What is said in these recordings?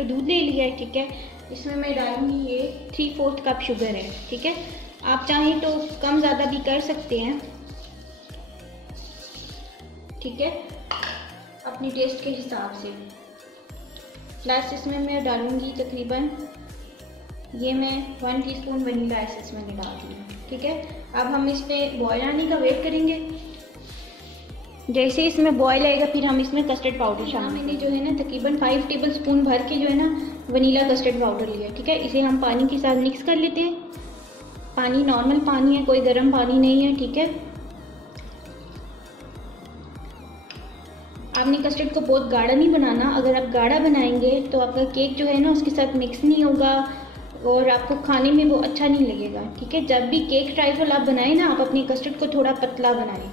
Kilo दूध ले लिया है, ठीक है। इसमें मैं डालूंगी ये 3/4 कप शुगर है, ठीक है। आप चाहें तो कम ज़्यादा भी कर सकते हैं, ठीक है, अपनी टेस्ट के हिसाब से। प्लस इसमें मैं डालूंगी तकरीबन ये मैं 1 टीस्पून वनीला एसेंस मैंने डाल दिया, ठीक है। अब हम इसमें बॉयल आने का वेट करेंगे। जैसे इसमें बॉयल आएगा फिर हम इसमें कस्टर्ड पाउडर शामिल। मैंने जो है ना तकरीबन 5 टेबल स्पून भर के जो है ना वनीला कस्टर्ड पाउडर लिया, ठीक है। इसे हम पानी के साथ मिक्स कर लेते हैं। पानी नॉर्मल पानी है, कोई गर्म पानी नहीं है, ठीक है। आपने कस्टर्ड को बहुत गाढ़ा नहीं बनाना। अगर आप गाढ़ा बनाएंगे तो आपका केक जो है ना उसके साथ मिक्स नहीं होगा और आपको खाने में वो अच्छा नहीं लगेगा, ठीक है। जब भी केक ट्राइफल आप बनाएं ना, आप अपने कस्टर्ड को थोड़ा पतला बनाएं,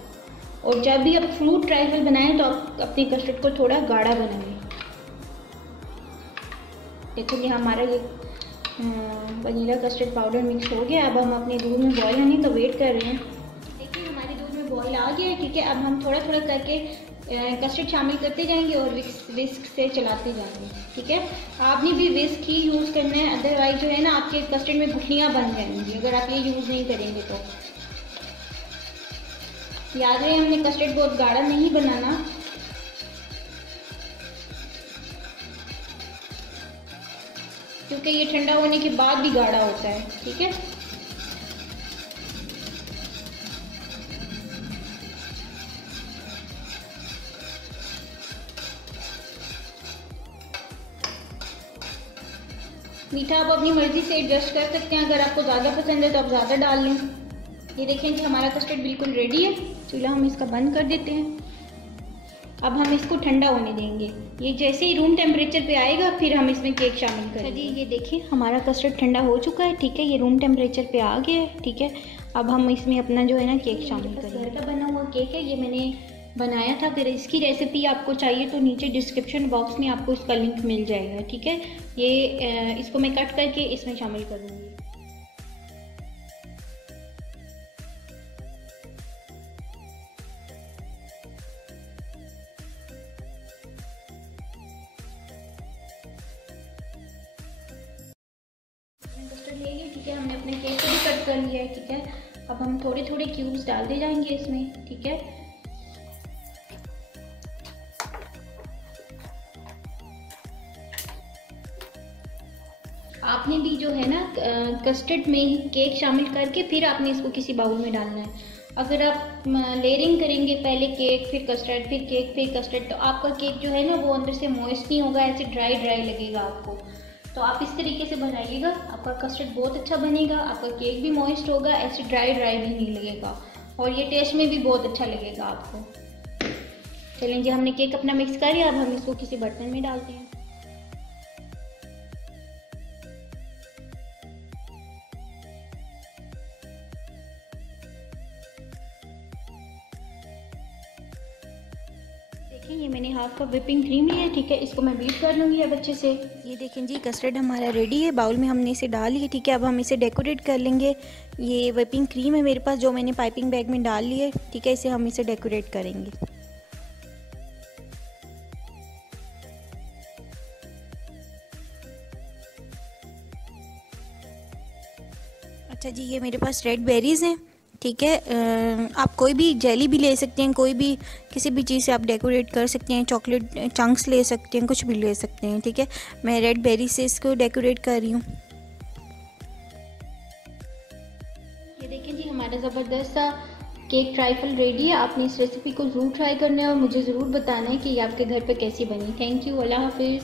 और जब भी आप फ्रूट ट्राइफल बनाएं तो आप अपने कस्टर्ड को थोड़ा गाढ़ा बनाएं। देखो ये हमारा ये वनीला कस्टर्ड पाउडर मिक्स हो गया। अब हम अपने दूध में बॉयल आने का वेट कर रहे हैं। देखिए हमारे दूध में बॉयल आ गया है, ठीक है। अब हम थोड़ा थोड़ा करके कस्टर्ड शामिल करते जाएंगे और विस्क से चलाते जाएंगे, ठीक है। आपने भी विस्क ही यूज़ करना है, अदरवाइज जो है ना आपके कस्टर्ड में गुठलियाँ बन जाएंगी अगर आप ये यूज़ नहीं करेंगे तो। याद रहे हमने कस्टर्ड बहुत गाढ़ा नहीं बनाना। क्योंकि ये ठंडा होने के बाद भी गाढ़ा होता है, ठीक है। मीठा आप अपनी मर्जी से एडजस्ट कर सकते हैं। अगर आपको ज़्यादा पसंद है तो आप ज़्यादा डाल लें। ये देखें जी हमारा कस्टर्ड बिल्कुल रेडी है। चूल्हा हम इसका बंद कर देते हैं। अब हम इसको ठंडा होने देंगे। ये जैसे ही रूम टेम्परेचर पे आएगा फिर हम इसमें केक शामिल करेंगे। जी ये देखिए हमारा कस्टर्ड ठंडा हो चुका है, ठीक है। ये रूम टेम्परेचर पे आ गया है, ठीक है। अब हम इसमें अपना जो है ना केक शामिल करेंगे। घर का बना हुआ केक है, ये मैंने बनाया था। अगर इसकी रेसिपी आपको चाहिए तो नीचे डिस्क्रिप्शन बॉक्स में आपको इसका लिंक मिल जाएगा, ठीक है। ये इसको मैं कट करके इसमें शामिल करूँगी। कस्टर्ड ले लिया, ठीक है। हमने अपने केक को भी कट कर लिया है, ठीक है। अब हम थोड़े थोड़े क्यूब्स डालते जाएंगे इसमें, ठीक है। आपने भी जो है ना कस्टर्ड में ही केक शामिल करके फिर आपने इसको किसी बाउल में डालना है। अगर आप लेयरिंग करेंगे पहले केक फिर कस्टर्ड फिर केक फिर कस्टर्ड, तो आपका केक जो है ना वो अंदर से मॉइस्ट नहीं होगा, ऐसे ड्राई ड्राई लगेगा आपको। तो आप इस तरीके से बनाइएगा, आपका कस्टर्ड बहुत अच्छा बनेगा, आपका केक भी मॉइस्ट होगा, ऐसे ड्राई ड्राई भी नहीं लगेगा और ये टेस्ट में भी बहुत अच्छा लगेगा आपको। चलें जी हमने केक अपना मिक्स कर लिया। अब हम इसको किसी बर्तन में डालते हैं। ये मैंने हाफ कप व्हिपिंग क्रीम लिया है, ठीक है। इसको मैं बीट कर लूँगी अब अच्छे से। ये देखें जी कस्टर्ड हमारा रेडी है। बाउल में हमने इसे डाल लिया, ठीक है। अब हम इसे डेकोरेट कर लेंगे। ये व्हिपिंग क्रीम है मेरे पास जो मैंने पाइपिंग बैग में डाल ली है, ठीक है। इसे हम इसे डेकोरेट करेंगे। अच्छा जी ये मेरे पास रेड बेरीज़ हैं, ठीक है। आप कोई भी जेली भी ले सकते हैं, कोई भी किसी भी चीज़ से आप डेकोरेट कर सकते हैं। चॉकलेट चंक्स ले सकते हैं, कुछ भी ले सकते हैं, ठीक है। मैं रेड बेरी से इसको डेकोरेट कर रही हूँ। ये देखें जी हमारा ज़बरदस्त सा केक ट्राइफल रेडी है। आपने इस रेसिपी को ज़रूर ट्राई करना है और मुझे ज़रूर बताना है कि ये आपके घर पे कैसी बनी। थैंक यू, अल्लाह हाफिज़।